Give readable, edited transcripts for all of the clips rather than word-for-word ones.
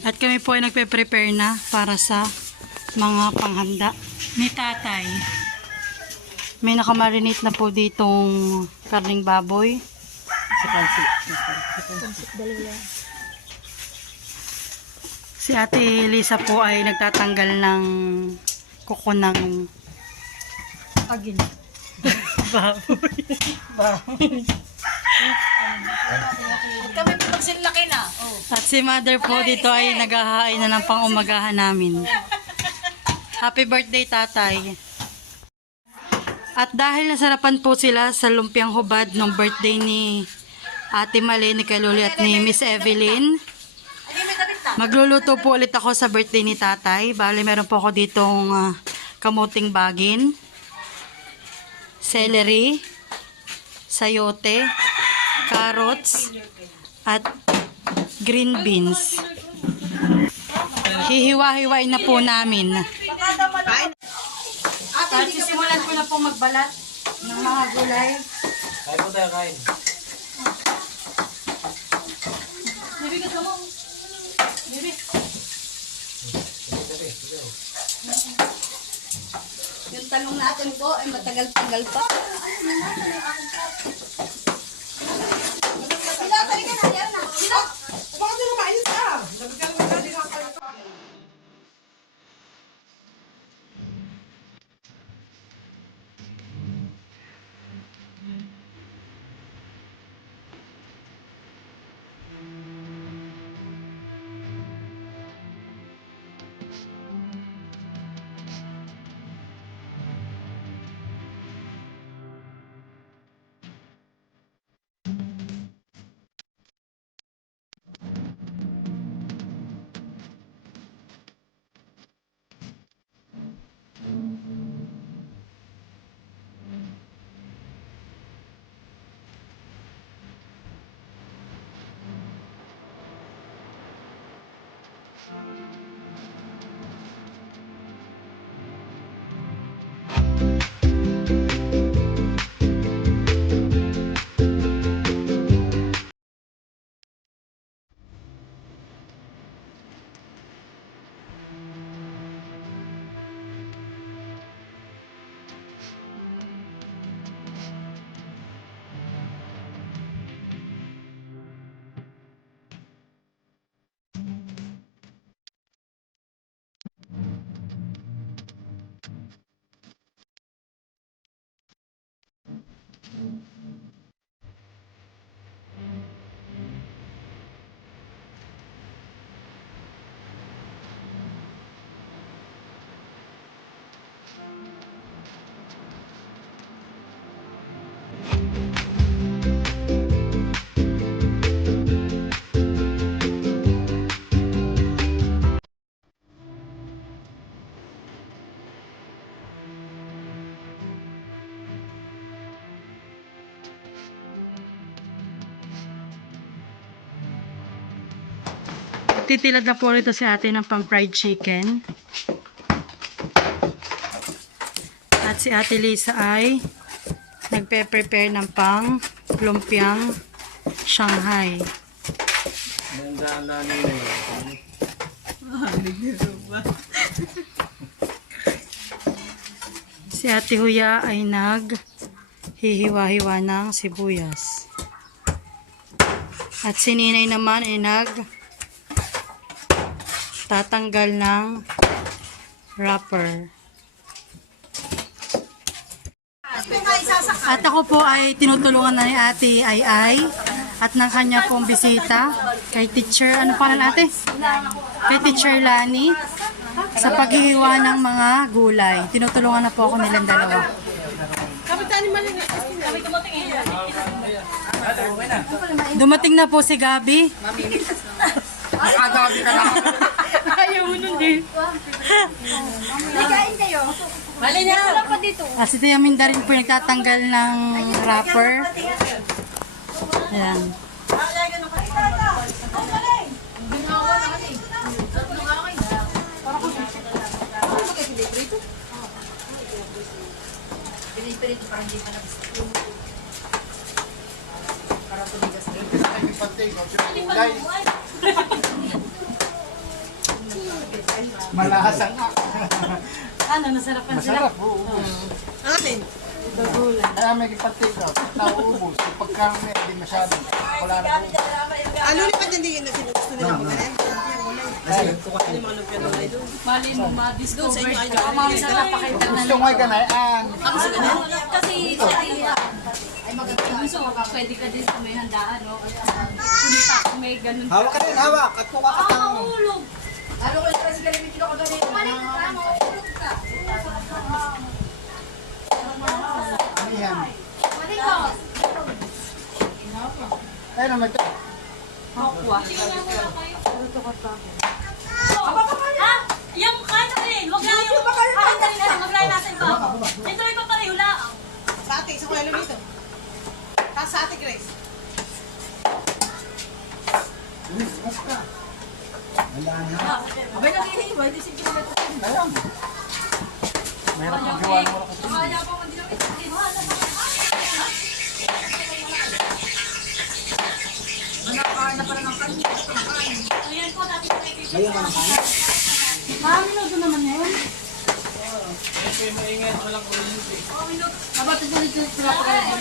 At kami po ay nagpe-prepare na para sa mga panghanda ni tatay. May nakamarinate na po ditong karning baboy. Sa pansit. Si Ate Lisa po ay nagtatanggal ng kuko ng agin. Baboy. Baboy. Kami po magsilaki na. Oh. At si mother po dito ay naghahain na ng pang-umagahan namin. Happy birthday, tatay. At dahil nasarapan po sila sa lumpiang hubad ng birthday ni Ate Mali, ni Kaluli at ni Miss Evelyn, magluluto po ulit ako sa birthday ni tatay. Bale, meron po ako ditong kamuting bagin, celery, sayote, carrots, at green beans. Hihiwa-hiwain na po namin. At sisimulan ko na po magbalat ng mga gulay. Kain po tayo, kain. Nabigat mo. Bibi. Yung talong natin po ay matagal-tagal pa. Titilad na po rito si ate ng pang fried chicken. At si Ate Lisa ay nagpe-prepare ng pang lumpiang Shanghai. Si Ate Huya ay naghihiwa-hiwa ng sibuyas. At si Ninay naman ay tatanggal ng wrapper. At ako po ay tinutulungan na ni Ate Ay at ng kanya pong bisita kay Teacher, ano pala ate? Kay Teacher Lani sa paghihiwa ng mga gulay. Tinutulungan na po ako nilang dalawa. Dumating na po si Gabi. Nakagabi ka na. Ayaw mo nun din. Nakain kayo. Mali na. Wala pa dito. Si Tia Minda rin po nagtatanggal ng wrapper. Ayan. Pinipirit para hindi pa nabis. Para tumigas. Malasan nga. Ano, nasarapan sila? Masarap, oo. Amin. Bagulan. Kaya may kipatika, nauubos. Pagka may hindi masyado, wala na po. Ano ni pa din yung gusto nila magaling? Mali mo, ma-discover ka. Mami sa napakita na Gusto nga ganayan. kasi ay maganda. So, pwede ka din sa may handaan, no? Kumita, may ganun. Hawak ka din, hawak. At kung kakatang. Mahulog. Ano ko yung kasi galing ko ganito? Ano yan? Ayun naman ito. Makwa. Ha? Yung kain na rin. Huwag na yung kain na rin. Maglayan natin ba? Ito rin pa pareho lang. Sa ate, isang kulay dito. Tapos sa ate Grace. Mas ka. Wala na. Abay nang hinihiwa, hindi sige na ito. Ayun. Mayroon pang gawa mo ako. Ayan po, dati ko Mayroon ka ng kanin? Mami, minuto naman na yun. Aba, ito dito sila pa kayo.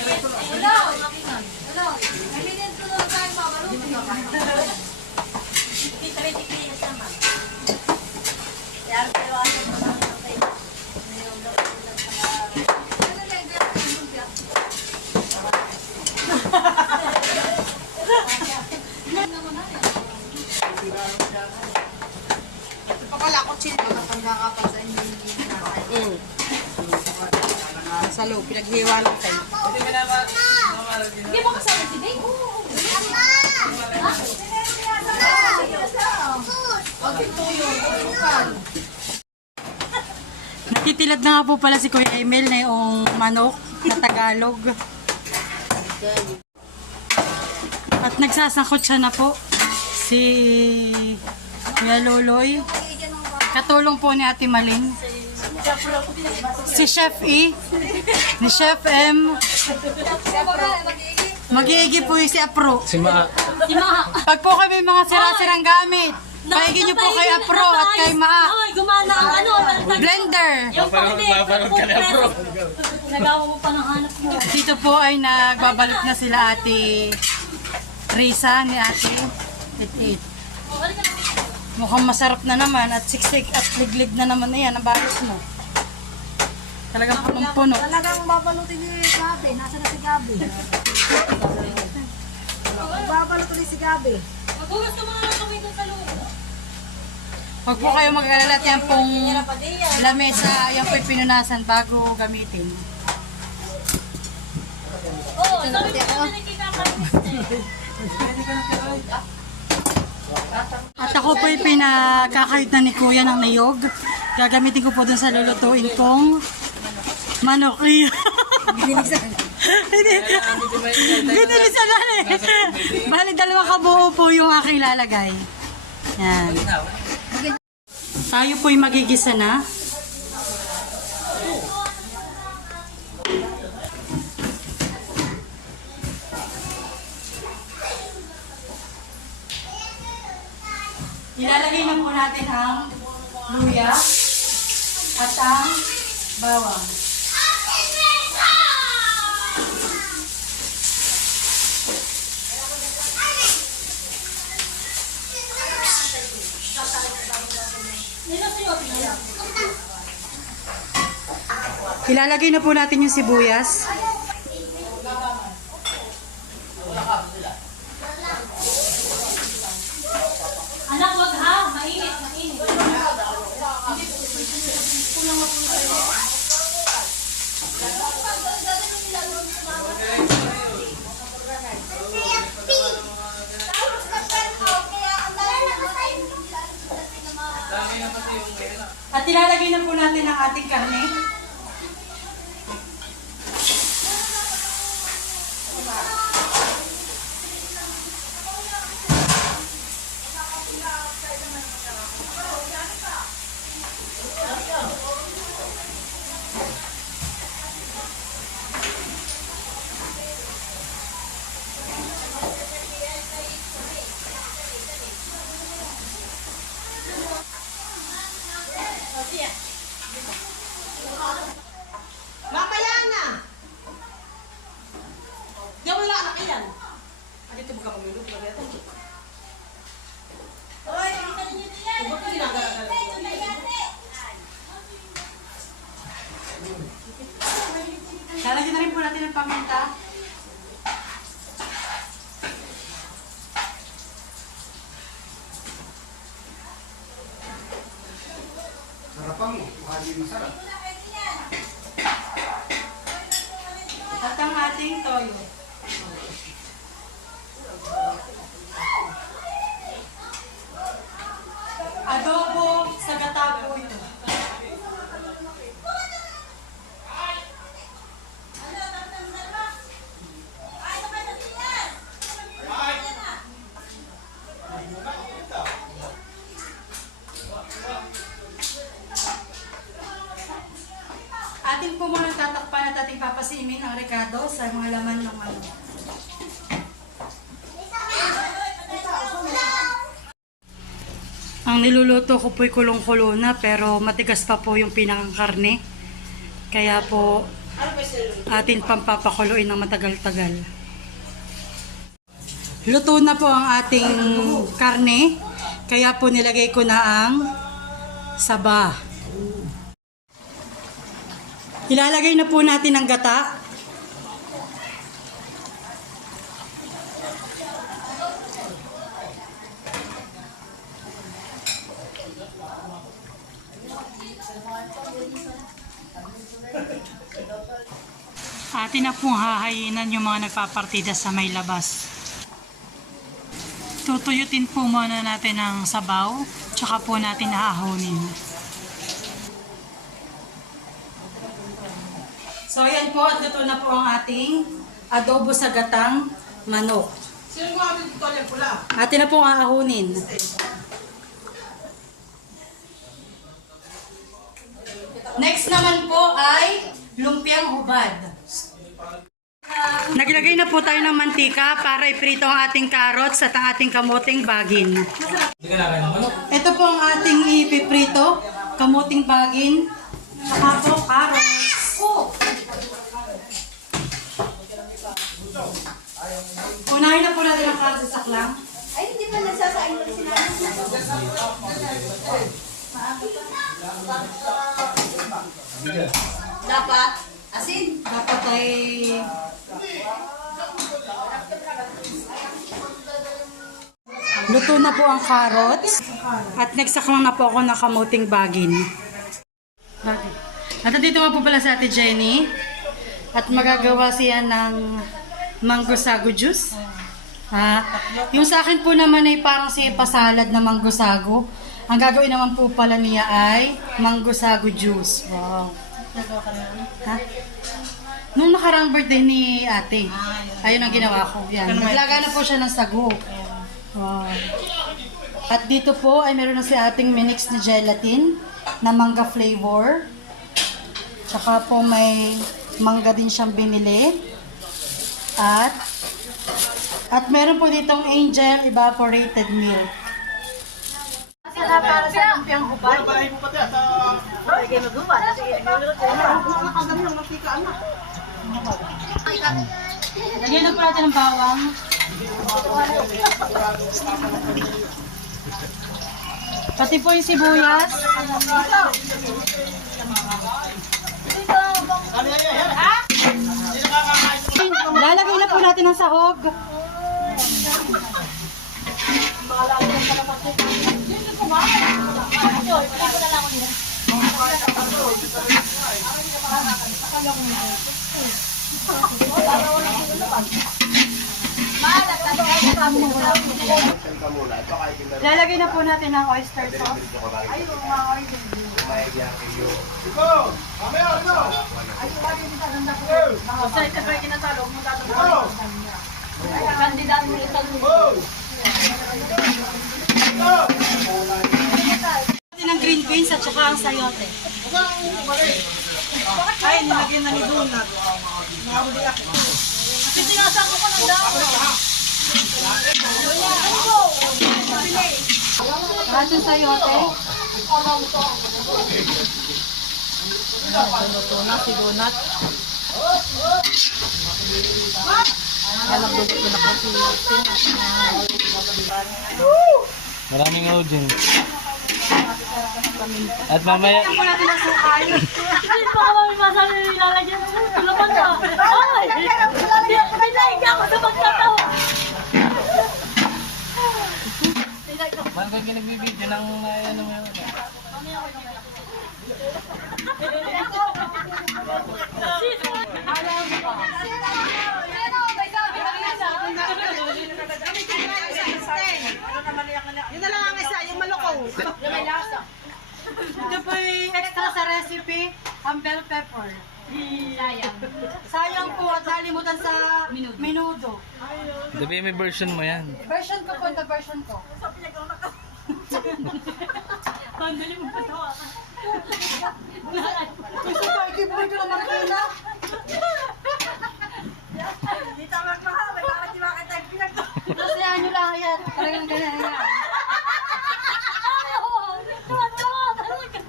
Pakala ko chill. Matanda ka pa sa hindi nakakain. Sa loob, pinaghiwa lang tayo. Hindi mo kasama si Dave? Natitilad na nga po pala si Kuya Emil na yung manok na Tagalog. At nagsasangkot siya na po si Kuya Loloy. Katulong po ni Ate Maling. Si Chef E. Ni Chef M. Mag-iigi po yung si Apro. Si Maa. Pag po kami mga sira-sirang gamit, paigin niyo po kay Apro at kay Maa. Ay, gumana ang ano. Blender. Yung pang-parang ka na bro. Nagawa mo pa ng hanap mo. Dito po ay nagbabalot na sila Ate Risa ni Ate Tit. Mukhang masarap na naman at siksik at liglig na naman na yan ang balot mo. Talagang punong-puno. Talagang babalutin niyo yung Gabi. Nasaan na si Gabi? Babalot ulit si Gabi. Maghugas ka mga kamay doon sa loob. Huwag po kayo mag-alala at yan pong lamesa, yan po'y pinunasan bago gamitin. Oo, sabi ko na nakikita ka rin. At ako po'y pinakakayod na ni Kuya ng niyog. Gagamitin ko po dun sa lulutuin kong manok. Binilisan na eh. Bali, dalawang kabuo po yung aking lalagay. Yan. Tayo po'y magigisa na. Ilalagay na po natin ang luya at ang bawang. Ilalagay na po natin yung sibuyas. Anak, wag ha. Mainit, mainit. At ilalagay na po natin ang ating karne. paminta. Sarapan mo. Hindi masarap. At ang ating toyo. Adobo sa gata po ito. Atin po muna tatakpan at ating papasimin ang rekado sa mga laman ng manok. Ang niluluto ko po'y kulong-kulo na pero matigas pa po yung pinakang karne. Kaya po atin pang papakuluin ng matagal-tagal. Luto na po ang ating karne. Kaya po nilagay ko na ang saba. Ilalagay na po natin ang gata. Atin na pong hahayinan yung mga nagpapartida sa may labas. Tutuyutin po muna natin ang sabaw, tsaka po natin haahonin. So ayan po, at ito na po ang ating adobo sa gatang manok. Sino mo kami dito yung pula? Atin na po aahonin. Next naman po ay lumpiang hubad. Naglagay na po tayo ng mantika para iprito ang ating carrots at ang ating kamuting bagin. Ito po ang ating ipiprito, kamuting bagin, saka po carrots. Unahin na po natin ang carrots sa saklang. Ay, hindi pa nagsasain mo sila. Dapat, asin. Dapat ay luto na po ang carrots at nagsaklang na po ako ng kamuting bagin. At dito nga po pala sa Ate Jenny at magagawa siya ng mango sago juice. Yung sa akin po naman ay parang siya pasalad na mango sago. Ang gagawin naman po pala niya ay mango sago juice. Wow. Ha? Nung nakaraang birthday ni ate, ayun ang ginawa ko. Yan. Naglaga na po siya ng sago. Wow. At dito po ay meron na si ating minix na gelatin na mangga flavor. Tsaka po may mangga din siyang binili. At meron po ditong Angel evaporated milk. Para sa lumpiang hubad. Lagyan na po natin ng bawang. Pati po yung sibuyas. Lalagay na po natin ang sahog. Lalagay na po natin ang oyster sauce. Ng green beans at saka ang sayote. Ay, nilagyan na ni Donut. Nakabuli ako. Kasi sinasako ko ng dako. At yung sayote. Luto na si Donut. Alam ko na po si Maraming audience. At mamaya, Ito natin ang sukal. Hindi pa ako masabi na nilalagyan mo. Laman na. Ay! Pinaig ako sa pagkatawa. bakit kayo nagbibideo ng ano mo yun? Yun na lang ang isa, yung malukong. Ito po yung extra sa recipe, ang bell pepper. Sayang po at nalimutan sa minudo. Sabi may version mo yan. Version ko po, ito version ko. Pandali mo patawa ka. Gusto ko, ikibay ko naman kayo na. Hindi tama mahal, bakit di bakit tayo pinag- Kasi ano lang yan, talagang ganyan yan. Tawa talaga.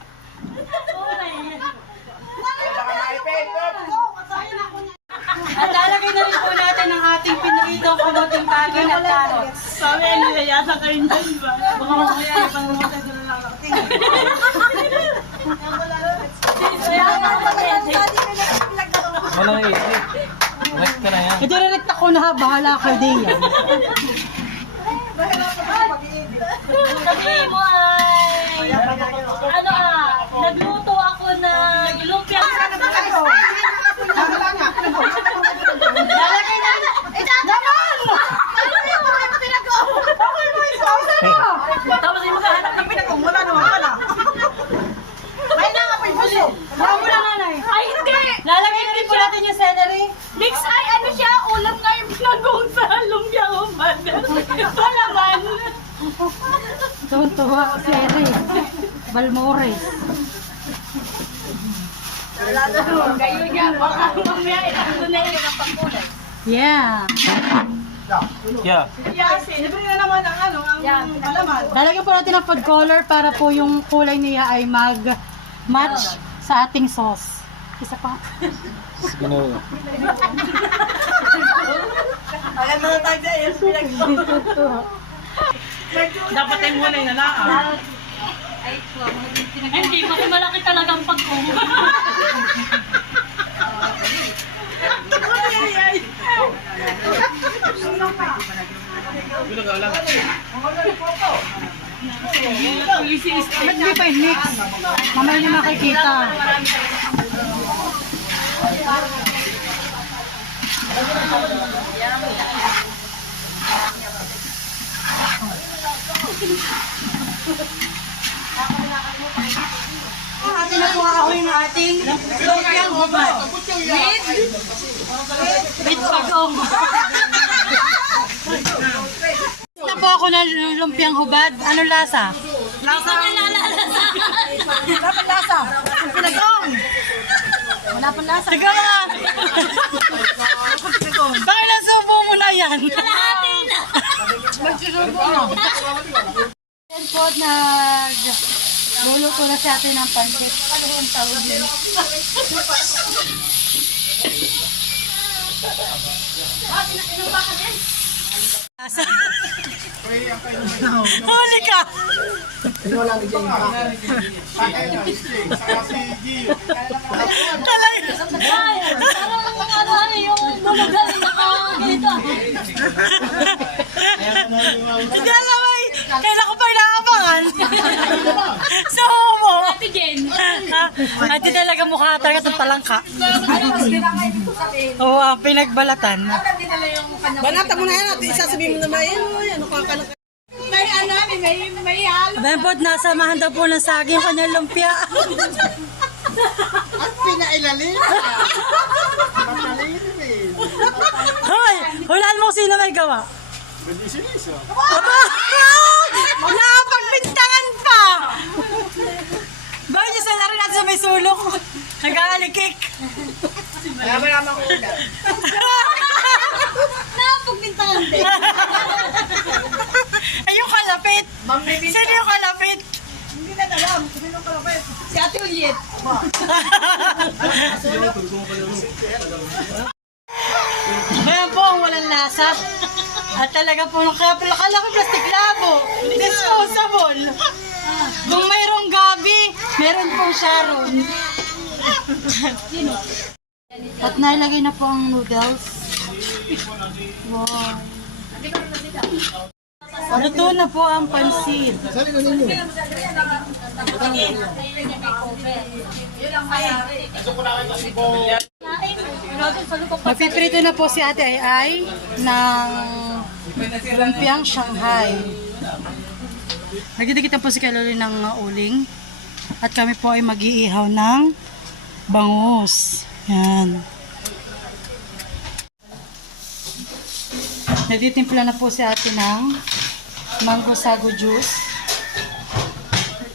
At lalagay na rin po natin ang ating pinritong kamuting bagay at carrots. Sabi ang nilayasa kayo dyan ba? Baka mamaya, ibang mga tayo na lang natin. Walang i-edit. Rect ka na yan. Idirekta ko na, bahala kayo din yan. Sabihin mo ay... Ano nagluto ako ng lumpia. Lalagay na rin. Tapos yung maghahanap ng pinagong, wala naman pala. Ay na nga pa yung puso. Wala mo na, nanay. Ay, hindi! Lalagay na rin po natin yung celery. Next ay ano siya, ulam nga yung pinagong sa lumpia umad. Palaman. Tuwan-tuwa si Eri. Balmores. Kayo nga, baka mamaya ito na yun ang pagkulay. Yeah. Yeah. Yasin, libre na naman ang ano, ang palaman. Lalagyan po natin ng food color para po yung kulay niya ay mag-match sa ating sauce. Isa pa. Ginoo. Alam mo na tayo dyan, pinag- Dapat tayo muna yung nalaan. Hindi, mas malaki talagang pagkong. Ba't di pa yung mix? Mamaya niyo makikita. Atin na po ako yung ating lumpiang hubad. With pagong. Na po ako ng lumpiang hubad. Ano lasa? Lasa. Dapat lasa. Ang pinagong. Wala pang lasa. Tiga nga! Bakit nasubo mo na yan? Magsusubo mo. Yan po, nagluluto na sa atin ng pancit. Ano yung tawag yun? Huli ka! Wala na dyan yung Ay, parang ano yung bumugal na ganito. Hindi alam ay, kailan ko pa inaabangan. So mo. Ate Jen. Ate talaga mukha talaga itong talangka. Oo, ang pinagbalatan. Banata mo na yan at isasabihin mo naman, ano kakalak. May ano, may halo. Ben po, nasamahan daw po ng saging yung kanyang lumpia. At pinailalim. Pinailalim eh. Hoy, hulaan mo kung sino may gawa. Medisinis oh. Aba! Nakapagbintangan pa! Bakit niyo sa laro natin sa may sulok? Nag-aalikik. Kaya naman ko ulit. Napagbintangan din. Ay, yung kalapit. Sino yung kalapit? Hindi na alam. Sino ka lang ba? Si Ate Uliet. Ayan po ang walang lasa. At talaga po nung kalaki plastic labo. Disposable. Kung may Ma'am Sharon. At nailagay na po ang noodles. Wow. Luto na po ang pansit. Sali na ninyo. Mapiprito na po si Ate Ai ng lumpiang Shanghai. Nagdidikit na po si Kaloli ng uling. At kami po ay mag-iihaw ng bangus. Yan. Nagtitimpla na po si Ate ng mango sago juice.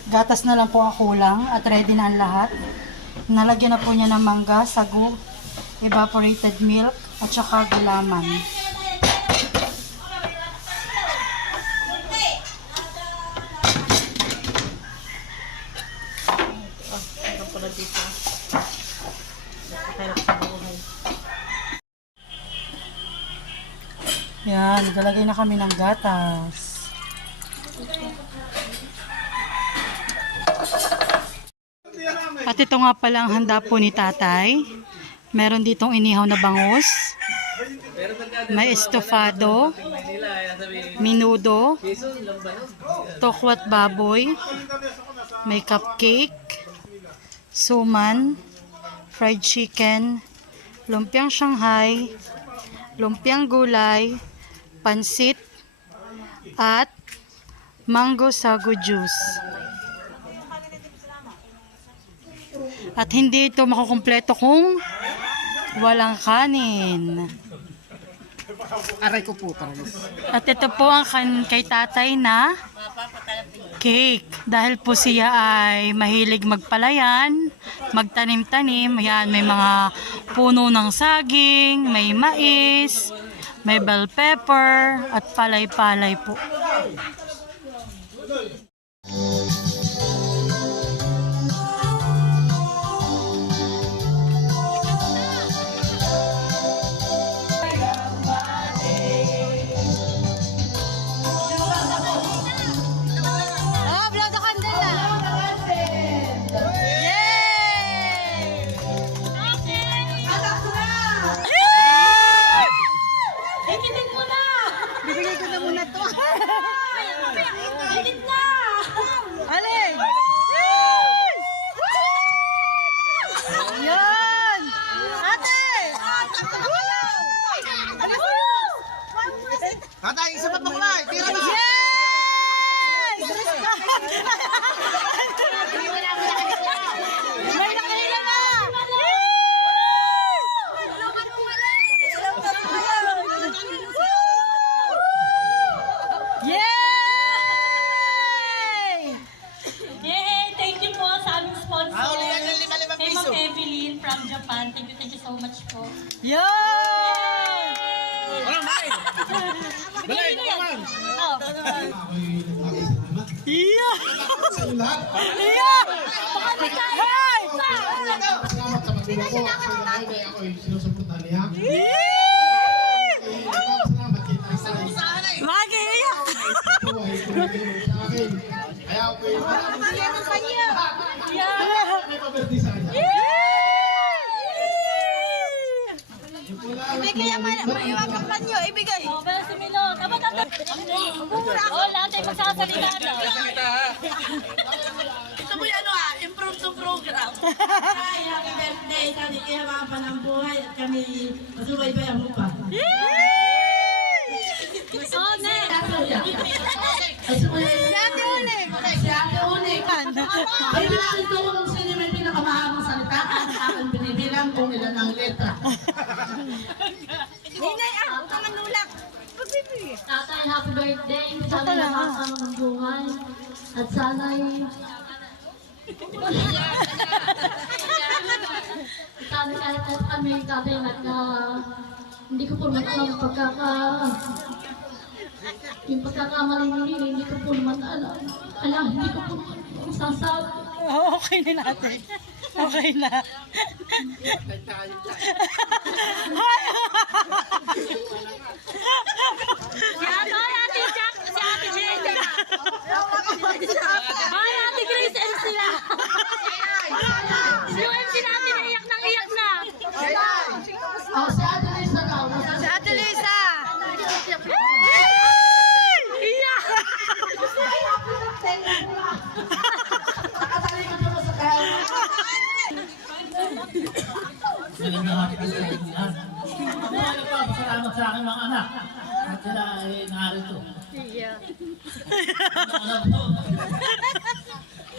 Gatas na lang po ang kulang at ready na ang lahat. Nalagyan na po niya ng mangga, sago, evaporated milk at saka gulaman. Yan, naglalagay na kami ng gatas. At ito nga pala ang handa po ni Tatay. Meron ditong inihaw na bangus. May estofado. Minudo. Tokwat baboy. May cupcake. Suman. Fried chicken. Lumpiang Shanghai. Lumpiang gulay. Pansit. At mango sago juice. At hindi ito makukumpleto kung walang kanin. Aray ko po, Carlos. At ito po ang kay Tatay na cake. Dahil po siya ay mahilig magpalayan, magtanim-tanim. Yan, may mga puno ng saging, may mais, may bell pepper, at palay-palay po. Tatay, isa pa kulay. Tira na. Yay! Thank you po sa aming sponsor. Kay Ma'am Evelyn from Japan. Thank you so much po. Yan! Balay, naman. Iya! Sa inyo lahat. Iya! Hey! Salamat sa magulang ko. Sa lahat ay ako ay sinusuportahan niya. Salamat kita sa Lagi iyak! ito ay pinagulong sa akin. Kaya ako ay may pabirti sa kanya. Ibigay ang maiwagan pa nyo, ibigay. Oh, pero si Milo. Dapat natin. Oh, lahat ay magsasalita na. Ito mo yan improve to program. Hi, happy birthday. Kami kihawakan pa ng buhay at kami masubaybayan mo pa. Oh, ne. Si Ate Unig. Si Ate Unig. Ay, bilang ito kung sino may pinakamahabang salita at aking binibilang kung ilan ang letra. Ninay, huwag ka manulak. Tatay, happy birthday. Sana nakakama ng buhay. At sana'y... Sana kahit kami, tatay, na hindi ko po naman yung pagkakamali mo rin, hindi ko po naman alam. Hindi ko po sasabi. Oh, okay na natin. Okay na. Si Ate Jack, si Ate Jenny. Ay, Ate Grace and sila. naman sa kaibigan. Ako ay nagpapasalamat sa aking mga anak. At sila ay narito. Ang anak ko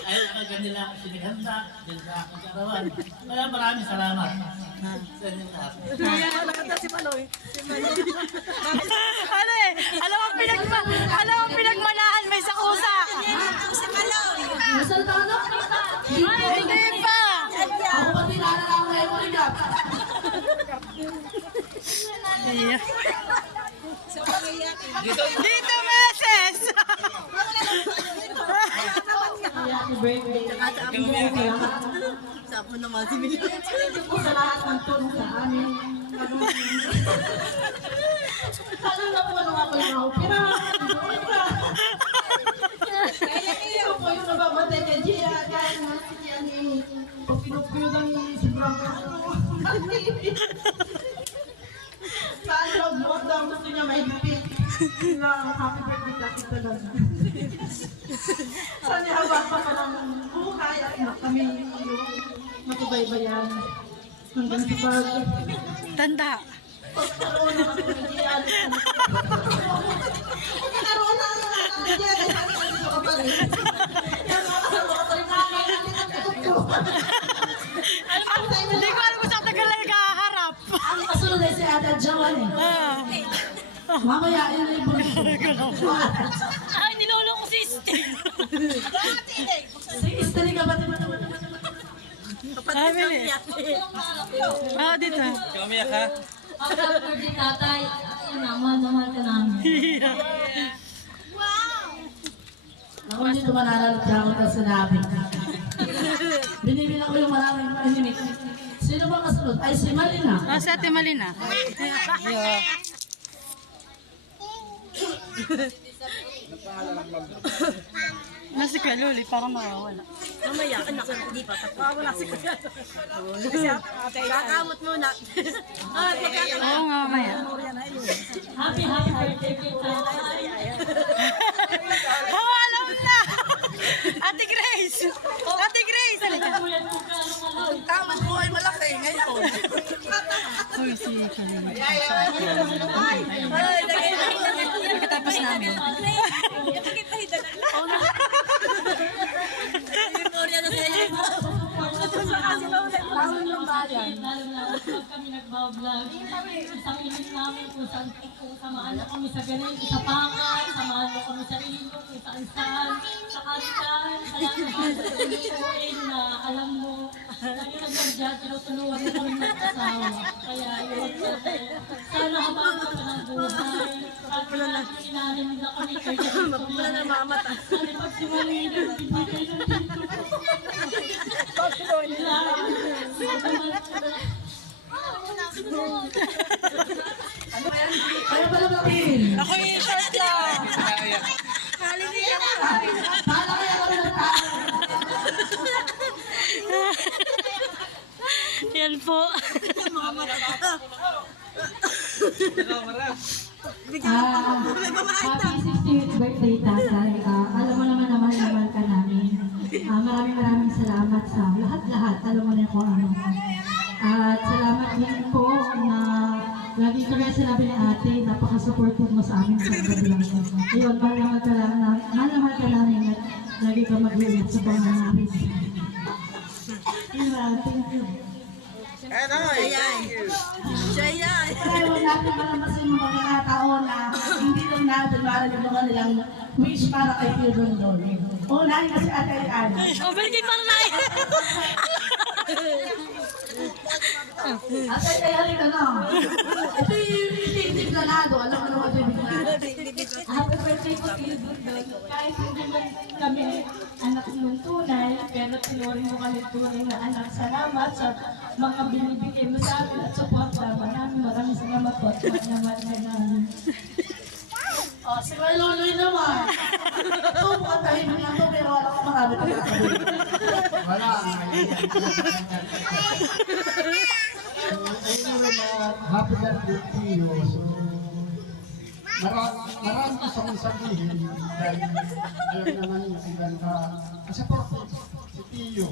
ay nakaganila ang siniganda din sa aking karawan. Kaya maraming salamat sa inyong lahat. Ano eh? Alam mo pinagmanahan may sakusa. Nasaan tayo na? Hindi pa. Ako pa dinala na ang memory gap. Iya. Dito meses. Happy birthday. Sapo naman si Milo. Sa lahat ng tulong sa amin. Alam na po ano ako yung opera. Ikaw po yung nababatay kay Gia. Kahit naman si Gia ni pinupuyo lang ni si Bravo. Saan loob mo daw gusto niya mahigpit. Na happy birthday kasi talaga. Sana habang pa ng buhay at kami matubaybayan hanggang sa Tanda. pagkaroon ng pagkakiyan. Pagkaroon ng pagkakiyan ay sabi ko pa rin. Yan mga kasama ko rin namin. Hindi ko alam kung saan tagal na nakaharap. Ang kasunod ay si Ate Joan eh. Mamaya yun ay Ay, nilolo ko si Steve. si Isteri ka ba? Family. Dito. Kamiyak ha? Happy birthday, tatay. Mahal ka namin. Ako dito mananalat ka ako sa sinabi. Binibilang ko yung maraming inimik. Sino ba kasunod? Ay, si Malina. Si Ate Malina. Nasi Kuya Luli, parang mawawala. Mamaya, anak, hindi pa. Wala si Kuya. Kakamot muna. Oo nga, mamaya. Happy birthday, tatay. Oo, alam na! Ate Grace! Ate Grace! Tama ko ay malaki ngayon. Uy, si Kalina. Pagkatapos namin. Kami nagbablog. Isang ilis namin kung samaan na kami sa ganun, sa pangan, samaan na kami sa ilog, kung saan-saan, sa kalitan, sa lahat ng mga tinutuin na alam mo, lagi nag-adjust, tinutulungan mo kami mag-asawa. Kaya yun, sana habang ka ng buhay, at natin ilalim na kami kayo sa dito. Sana pagsimuloy na, ibigay na dito. Kaya pala bakit? Ako yung short lang! Paano kaya kami nagtao? Yan po. Happy 60th birthday, tatay. Alam mo naman naman ka namin. Maraming salamat sa lahat-lahat. Alam mo na kung ano. At salamat din po na lagi ko rin sinabi ni ate, napaka-supportive mo sa amin sa kabilang ko. Ayun, mahal naman ka namin at lagi ka mag-iwit sa mga namin. Thank you. Ayaw natin malamasin yung mga tao na hindi lang natin maranig mga nilang wish para kay Pio Dondon. Unahin kasi Ate Ay. Overgate para na yun! Ate Ay, halika na. Ito yung itindig na nado. Alam mo naman ito yung Happy birthday po, Pio Dondon. Kahit hindi man kami anak ng tunay, pero tinuring mo kami tunay na anak. Salamat sa mga binibigay mo sa amin at support naman namin. Maraming salamat po at naman namin. Oh, si May Loloy naman. Ito, mukhang tahimik lang ito, pero wala kang marami pa sasabihin. Wala. Happy birthday to you. So, marami gusto kong sabihin dahil ayaw naman yung ganda. Kasi po, si Tio,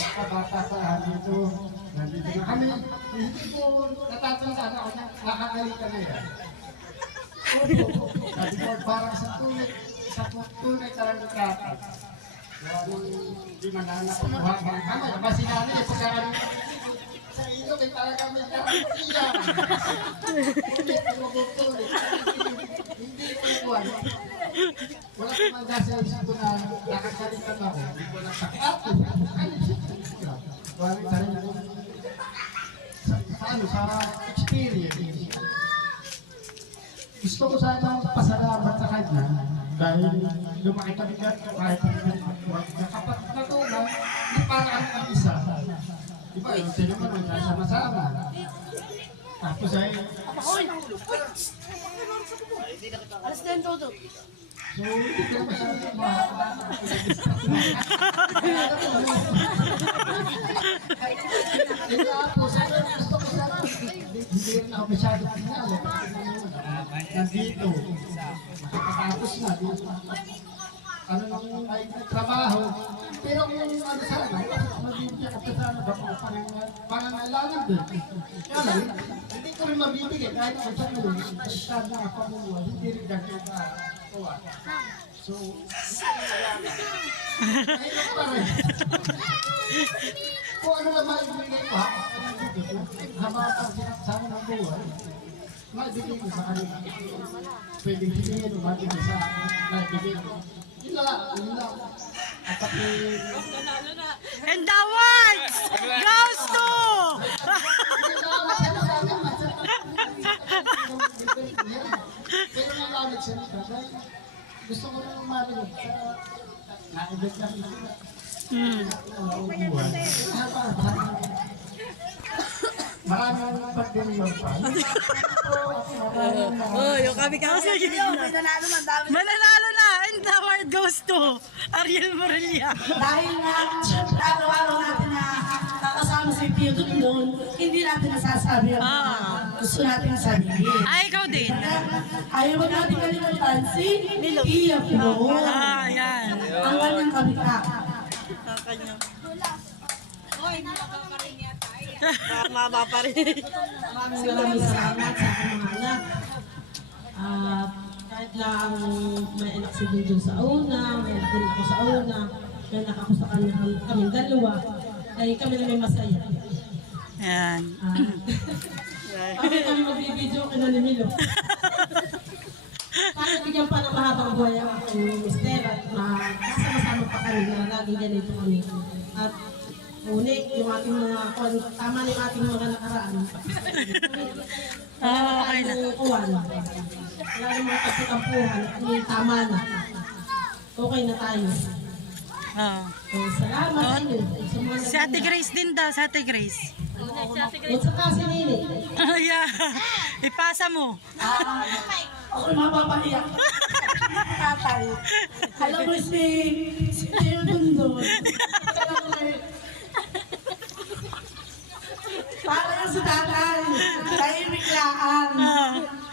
pagkabata sa dito, Nandito na kami. Hindi ko natatandaan ako na nakakalitan na yan. Sabi ko, parang sa tunay talagang kapit. Hindi mananak ko buhang kami. Kasi namin, pagkaroon sa ilo, kaya talaga may karakiyan. Hindi ko buwan. Wala ko man dahil sa ito na nakakalitan ako. Hindi ko lang sakit. Wala sarili ko. Sa experience. Gusto ko sana pasalamat sa kanya dahil lumaki kami dito kahit nakapatulan, hindi parang ang isa. Di ba yun, sila mo nung sama-sama. Tapos ay... So, hindi ko na masyadong gusto ko sana, hindi rin ako masyadong pinali. Nandito, makakatapos na dito. Ano nang ay trabaho. Pero kung ano sana, mabibigyan ka sana ba kung pangangailangan din. Kaya lang, hindi ko rin mabibigyan kahit kung saan mo rin, start na ako mo, hindi rin ganyan ka kuha. So, ayun pa rin. Kung ano naman ibigay ko, habang sinasama ng buhay, maibigay ko sa kanila. Pwedeng hingin o maibigay sa maibigay ko. Yun lang. At ako... And the awards goes to... Pero nalalag siya nito dahil gusto ko nang marinig sa naibig na sila. Maraming pagdiliwan pa. Yung kami kasi. Mananalo na. And the award goes to Ariel Morelia. Dahil nga, syempre, araw-araw natin na kakasama si Pio doon, hindi natin nasasabi ang mga gusto natin sabihin. Ay, ikaw din. Ayaw ba natin kalimutan si Pio Flo. Yan. Ang kanyang kabika. Mama pa rin. Maraming salamat sa aking mga anak. At kahit lang may anak si Jojo sa una, may anak din ako sa una, may anak ako sa kaming dalawa, ay kami na may masaya. Yan. Kami magbibideo kina ni Milo. Para bigyan pa ng mahabang buhay ang aking mister at kasama-sama pa kami na laging ganito kami. At ulit, yung ating mga tama na yung ating mga nakaraan. Okay na. Kuwan. Wala yung mga pagkakampuhan. Tama na. Okay na tayo. Salamat sa inyo. Si Ate Grace din daw, si Ate Grace. At saka si Nini. Yeah. Ipasa mo. Ako mapapahiyak. Tatay. Alam mo si Tio Dundon. Parang si tatay. Tahimik lang.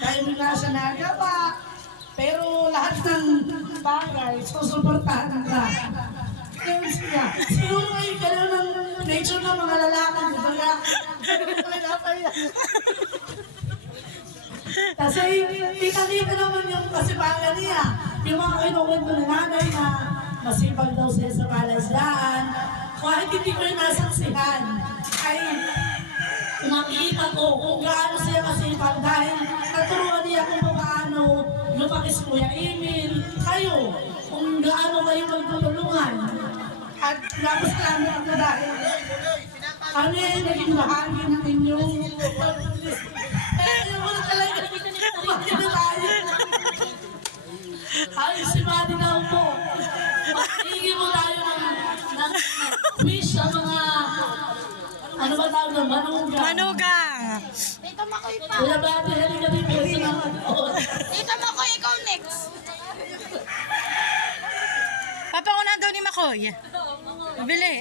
Tahimik lang siya nagawa. Pero lahat ng bagay, susuportahan ka. Kaya siya. Siguro ngayon gano'n ng nature ng mga lalaki. Diba kasi kita-kita naman yung kasipagan niya. Yung mga kinukwento ng nanay na masipag daw siya sa palaisdaan. Kahit hindi ko yung nasaksihan, ay nakikita ko kung gaano siya masipag dahil naturuan niya kung paano lumaki si Kuya Emil. Kayo, kung gaano kayo magtutulungan. At labas namin ako dahil ano yung naging bahagi ng inyong yung mga talaga bakit na tayo ay si Madi daw po magiging mo tayo ng wish sa mga ano ba tawag na manugang Manugang. Kuya Bati halika dito Tita Makoy, ikaw next. Papangunan daw ni Makoy. Bili.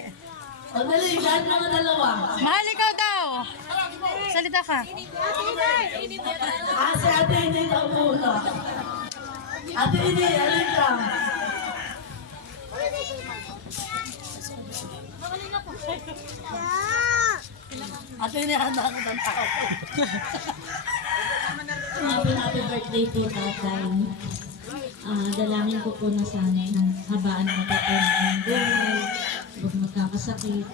o dali kahit mga dalawa Mahal ikaw daw. Salita ka. si ate hindi daw muna ate hindi halika At inihanda ko ng tao. Happy birthday po, tatay. Dalangin ko po na sana ng habaan mo po po ng buhay, huwag magkakasakit.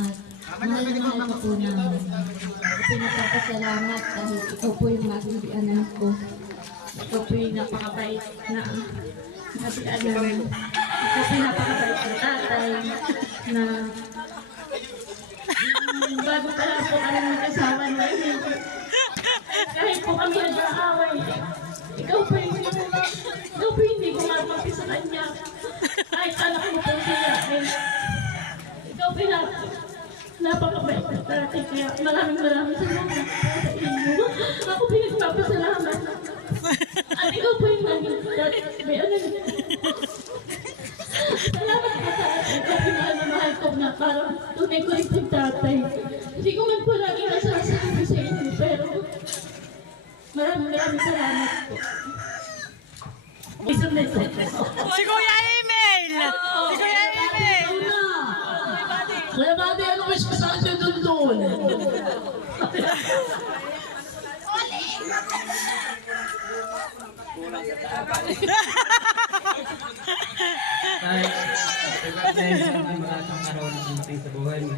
At mahal na mahal ko po namin. Pinapapasalamat dahil ikaw po yung maging anak ko. Ikaw po yung napakabait na anak. Ikaw po yung napakabait na tatay na bago pa lang po kami mag-asawa na kahit po kami nag-aaway, ikaw po yung hindi gumagawa sa kanya. Kahit anak mo po siya, ikaw po yung napakabait na tatay. Kaya maraming salamat sa inyo. Ako po yung papasalamat. At ikaw po yung may ano. Salamat po sa atin. Ikaw po yung mahal ko na parang tunay ko rin yung tatay. Hindi ko man po lagi nasasabi sa inyo, pero maraming salamat po. Isang message. Si Kuya Emil! Si Kuya Emil! Kuya Buddy, ano wish ko sa akin doon? Tay, birthday sa mga maraming araw na dumating sa buhay mo.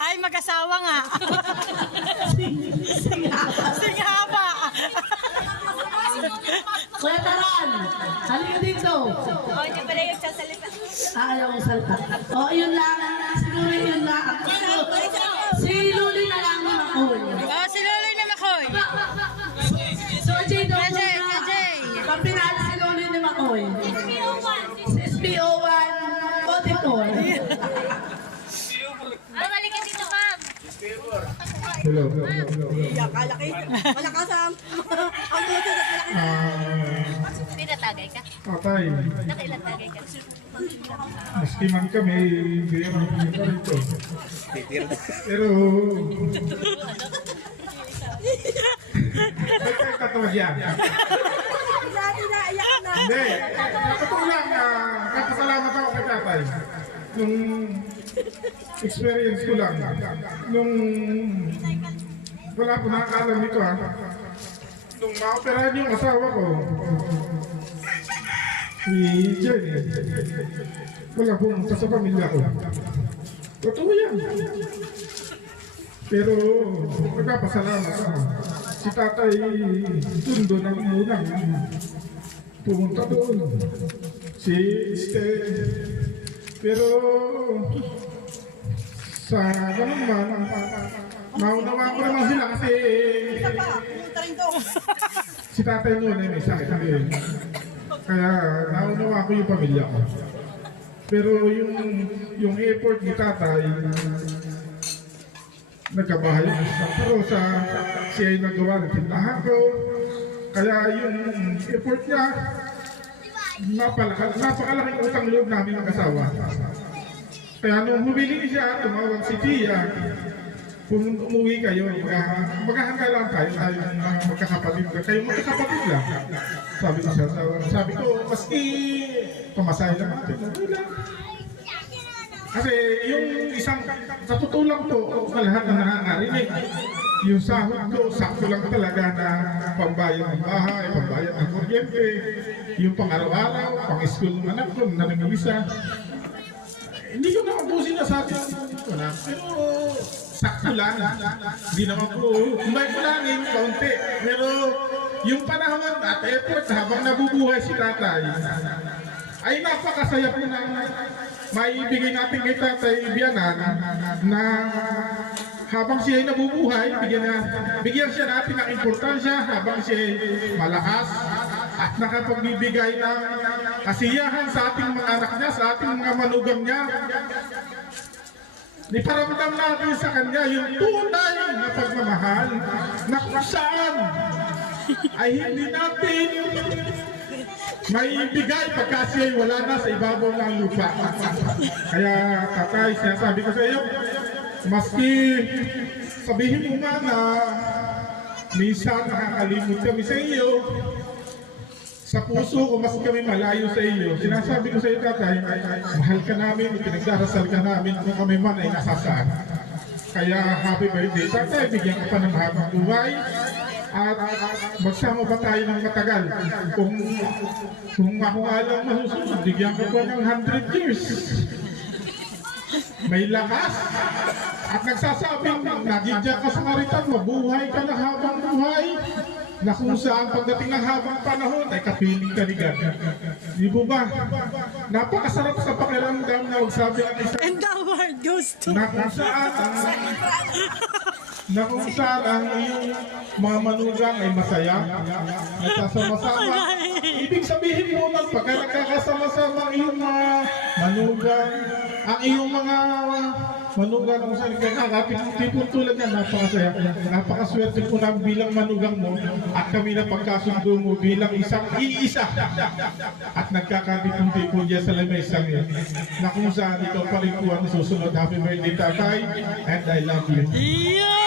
Ay, mag-asawa nga. Singhaba. Kuya Taran, halika dito. Hindi pala yung sasalita. Ayaw kong salita. O, yun lang. Siguro yun lang. Si Luli na lang ni Makoy. Oh, si Loloy na Makoy. So, Jay, daw Jay, muna. Jay. Kapinali si Luli ni Makoy. Si SPO1 auditor. Bumalik ka dito, ma'am. Hello. Pinatagay ka? Tatay, Nakailan tagay ka? maski man kami, hindi naman pumunta rito. Pero, ba't kayo katawag yan? Hindi, totoo lang, kapasalamat ako kay tatay. Nung experience ko lang, nung wala ko nakakaalam nito ha, nung maoperahan yung asawa ko, si Jenny, wala pumunta sa pamilya ko. Totoo yan. Pero nagpapasalamat ako. Si tatay Tundo na unang pumunta doon. Si pero sa ganun man, naunawa ko naman sila kasi si tatay noon ay may sakit ngayon. Kaya naunawa ko yung pamilya ko. Pero yung effort ni tatay, nagkabahay ako sa Santa Rosa, siya ay nagawa ng tindahan ko. Kaya yung effort niya, napakalaking utang loob namin ang asawa. Kaya nung humili siya, tumawag si Tia, umuwi kayo, maghahangga lang tayo mga magkakapatid. Kayo magkakapatid lang. Sabi ko siya, sabi ko, maski pamasahe lang natin. Kasi yung isang, sa totoo lang to, lahat na nakakarinig. Yung sahod ko, sakto lang talaga na pambayad ng bahay, pambayad ng kuryente, yung pang-araw-araw, pang-school ng anak ko, na nag-isa. Hindi ko na ubusin na sa atin ko na, pero sakto lang. Hindi naman ko, may kulangin, kaunti. Pero yung panahon at effort habang nabubuhay si tatay, ay napakasaya po na maibigay natin kay Tatay Bianan na habang siya ay nabubuhay, bigyan siya natin ng importansya habang siya ay malakas at nakapagbibigay ng kasiyahan sa ating mga anak niya, sa ating mga manugang niya. Iparamdam natin sa kanya yung tunay na pagmamahal na kung saan ay hindi natin may ibigay pagka siya'y wala na sa ibabaw ng lupa. Kaya tatay, sinasabi ko sa iyo, maski sabihin mo nga na minsan nakakalimot kami sa iyo, Sa puso ko, mas kami malayo sa iyo. Sinasabi ko sa iyo, tatay, mahal ka namin, pinagdarasal ka namin kung kami man ay nasasaan. Kaya happy birthday, tatay, bigyan ka pa ng habang buhay. At magsama pa tayo ng matagal. Kung ako nga lang masusunod, bigyan ko pa ng 100 years. May lakas. At nagsasabing, nagigyan ka sa karitan, mabuhay ka na habang buhay. Na kung saan pagdating ng habang panahon ay kapiling ka ni God. Di ba ba? Napakasarap sa pakiramdam na magsabi ang isa. And the word goes to... Na kung saan ang iyong mga manugang ay masaya, nagsasama-sama. Ibig sabihin mo nang pagka nagkakasama-sama ang iyong mga manugang, ang iyong mga manugang kung saan nagkakapitipon tulad yan, napakasaya. Napakaswerte po namin bilang manugang mo at kami na pagkasundo mo bilang isang iisa at nagkakapitipon dyan sa lamesang yan. Na kung saan ito pa rin po ang susunod. Happy birthday, tatay, and I love you. Yeah!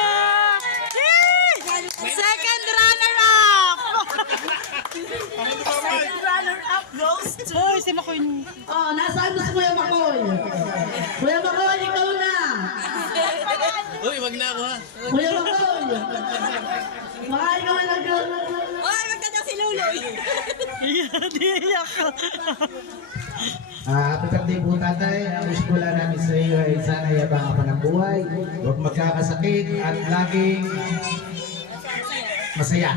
Second runner-up! Runner-up goes to... Hoy, si Makoy. Oh, nasaan mo si Kuya Makoy? Kuya Makoy, ikaw na! Uy, wag na ako ha. Kuya Makoy! Baka ikaw ay Oy, magkanda si Luloy. Di ako. Happy birthday po, tatay. Ang wish ko lang namin sa iyo ay sana yabang ka ng buhay, huwag magkakasakit at laging masaya.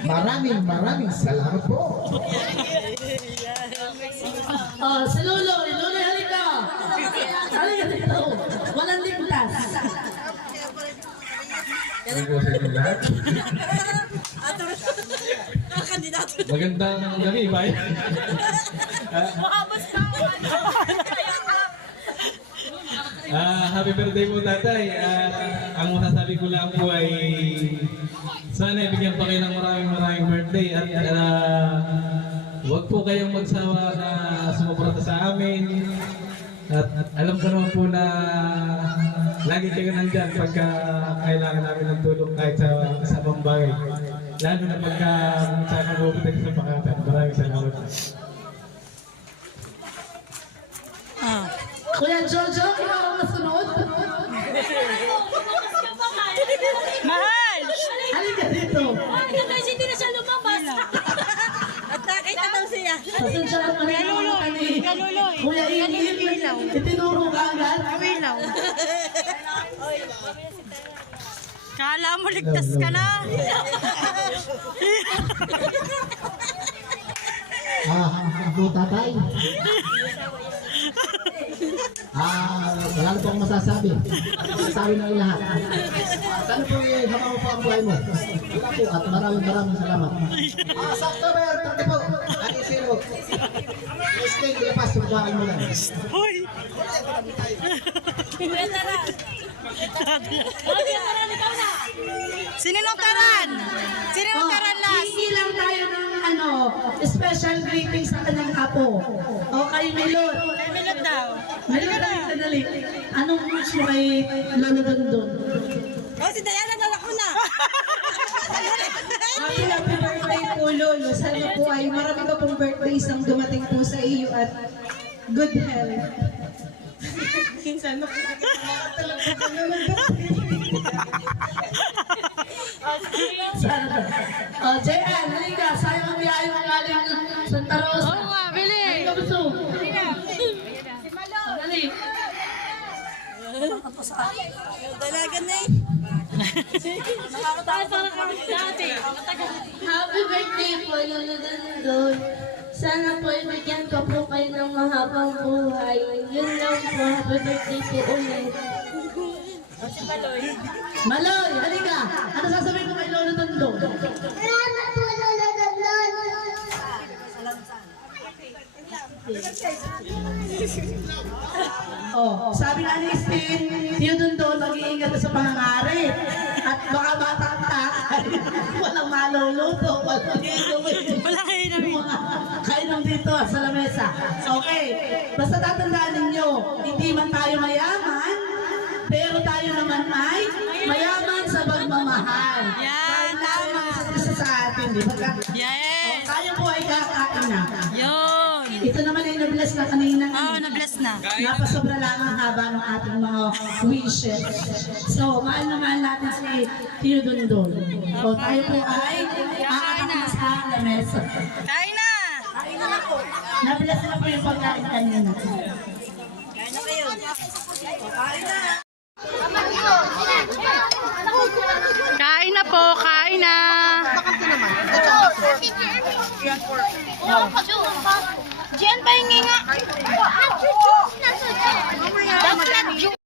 Maraming salamat po. Oh, si Luloy! Luloy, halika! Halika dito! Walang ligtas! Ano po sa inyo lahat? Magandang gabi, bye. Happy birthday po, tatay. Ang masasabi ko lang po ay sana ibigyan pa kayo ng maraming birthday at huwag po kayong magsawa na sumuporta sa amin. At alam ko naman po na lagi kayo nandyan pagka kailangan namin ng tulong kahit sa pang bagay. Lalo na pagka sa nag-uupit sa pakatan. Maraming salamat. Kuya Jojo, ikaw ang masunod? Mahal! Halika dito! Hindi na siya lumabas. At nakita daw siya. Pasensya ka pa rin ang kani. Kuya Ingrid, itinuro ka agad? Kala mo ligtas ka na. Ako, tatay. Wala na po akong masasabi. Masasabi na yung lahat. Sana po habang mo po ang buhay mo. Wala po at maraming salamat. Sa October 30 po, ang isiro. Stay, ilapas yung buhay mo lang. Hoy! Sino nung karan? Sino nung karan last? Hingi lang tayo ng special greeting sa kanyang apo. Okay, Milot. Milot daw. Milot, dali. Anong wish mo kay Lolo Dondon? Oh, si Diana nalak mo na. Happy birthday po, Lolo. Sana po ay marami ka pong birthdays ang dumating po sa iyo at good health. Sana po J.N., halika. Sayang ang biyahe mo galing Santa Rosa. Oo nga, bili. Halika, gusto. Dali. Dalaga na eh. Para kami dati. Happy birthday po, Lolo Dondon. Sana po ibigyan ko po kayo ng mahabang buhay. Yun lang po, happy birthday po ulit. Maloy, halika. Ano sasabihin ko kay Lolo Dondon? Salamat po, Lolo Dondon. Oh, sabi nga ni Steve, Tio Dondon, mag-iingat ka sa pangangarit. At baka bata ang takay. Walang maluluto. Walang inumin. Wala kayo namin. Kainom dito sa lamesa. Okay. Basta tatandaan ninyo, hindi man tayo mayaman, pero tayo naman ay mayaman sa pagmamahal. Yan, Dahil tayo tama. ang isa sa atin, di ba? Yes. Tayo po ay na. Yun! Ito naman ay na-bless na kanina. Oo, na-bless na. Napasobra lang ang haba ng ating mga wishes. So, mahal na mahal natin si Tio Dondon. So, tayo po ay aakakas sa lamesa. Kain na! Na-bless na po yung pagkain kanina. Kain na po, kain na! Diyan pa yung nga. That's not juice.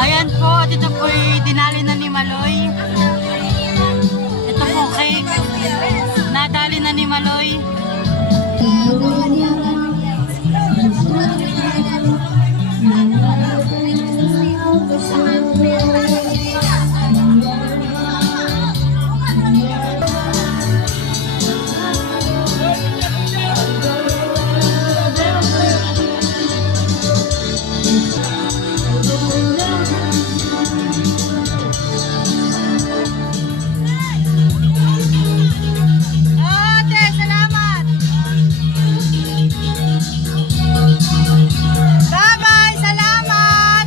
Ayan po, dito po dinali na ni Maloy. Ito po cake. Nadali na ni Maloy. Ate, salamat! Bye-bye! Salamat!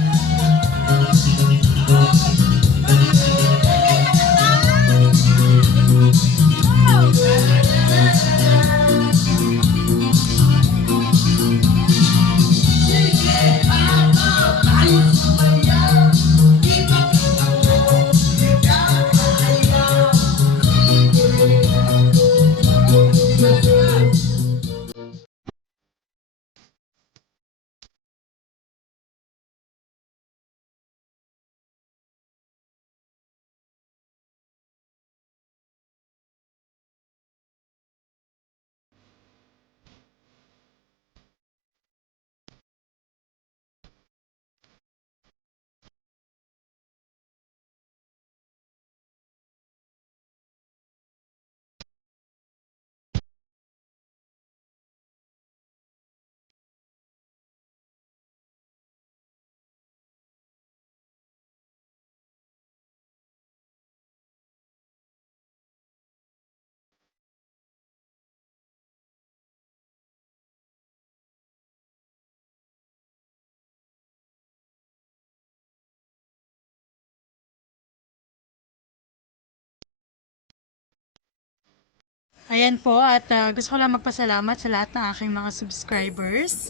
Ayan po, at gusto ko lang magpasalamat sa lahat ng aking mga subscribers.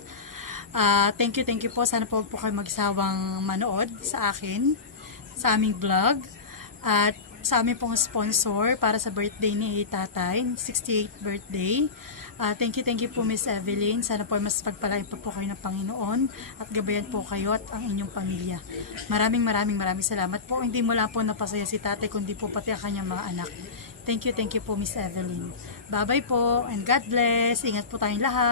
Thank you po. Sana po kayo magsawang manood sa akin, sa aming vlog. At sa aming pong sponsor para sa birthday ni Tatay, 68th birthday. Thank you po Miss Evelyn. Sana po mas pagpalain po kayo ng Panginoon at gabayan po kayo at ang inyong pamilya. Maraming salamat po. Hindi mo lang po napasaya si Tatay, kundi po pati ang kanyang mga anak. Thank you po Miss Evelyn. Bye-bye po and God bless. Ingat po tayong lahat.